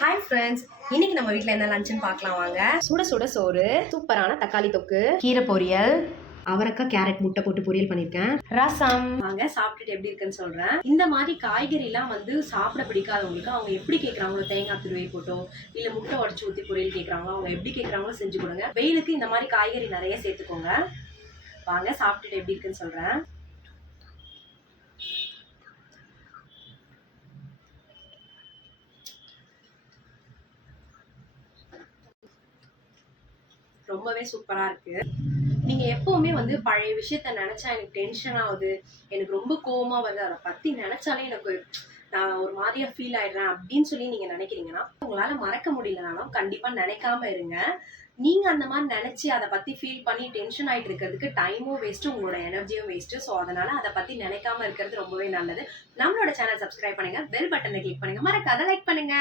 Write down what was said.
Hi friends, இன்னைக்கு நம்ம வீட்டில் என்ன லஞ்சுன்னு பார்க்கலாம் வாங்க. சுட சுட சோறு, சூப்பரான தக்காளி தொக்கு, கீரை பொரியல், அவரைக்காய் கேரட் முட்டை போட்டு பொரியல் பண்ணியிருக்கேன், ரசம். வாங்க சாப்பிட்டுட்டு எப்படி இருக்குன்னு சொல்றேன். இந்த மாதிரி காய்கறிலாம் சாப்பிட பிடிக்காதவங்களுக்கு அவங்க எப்படி கேட்குறாங்களோ, தேங்காய் துருவை போட்டோ இல்லை முட்டை உடச்சி ஊற்றி பொரியல் கேட்குறாங்களோ அவங்க எப்படி கேட்குறாங்களோ செஞ்சு கொடுங்க. வெயிலுக்கு இந்த மாதிரி காய்கறி நிறைய சேர்த்துக்கோங்க. வாங்க சாப்பிட்டுட்டு எப்படி இருக்குன்னு சொல்றேன். ரொம்பவே சூப்பரா இருக்கு. நீங்க எப்பவுமே பழைய விஷயத்த நினைச்சா எனக்கு டென்ஷன் ஆகுது, எனக்கு ரொம்ப கோவமா வருது, அதை பத்தி நினைச்சாலே எனக்கு நான் ஒரு மாதிரியா ஃபீல் ஆயிடுறேன் அப்படின்னு சொல்லி நீங்க நினைக்கிறீங்கன்னா, உங்களால மறக்க முடியலனாலும் கண்டிப்பா நினைக்காம இருங்க. நீங்க அந்த மாதிரி நினைச்சு அதை பத்தி ஃபீல் பண்ணி டென்ஷன் ஆயிட்டு இருக்கிறதுக்கு டைமும் வேஸ்ட், உங்களோட எனர்ஜியும் வேஸ்ட். ஸோ அதனால அதை பத்தி நினைக்காம இருக்கிறது ரொம்பவே நல்லது. நம்மளோட சேனல் சப்ஸ்கிரைப் பண்ணுங்க, பெல் பட்டனை கிளிக் பண்ணுங்க, மறக்காத லைக் பண்ணுங்க.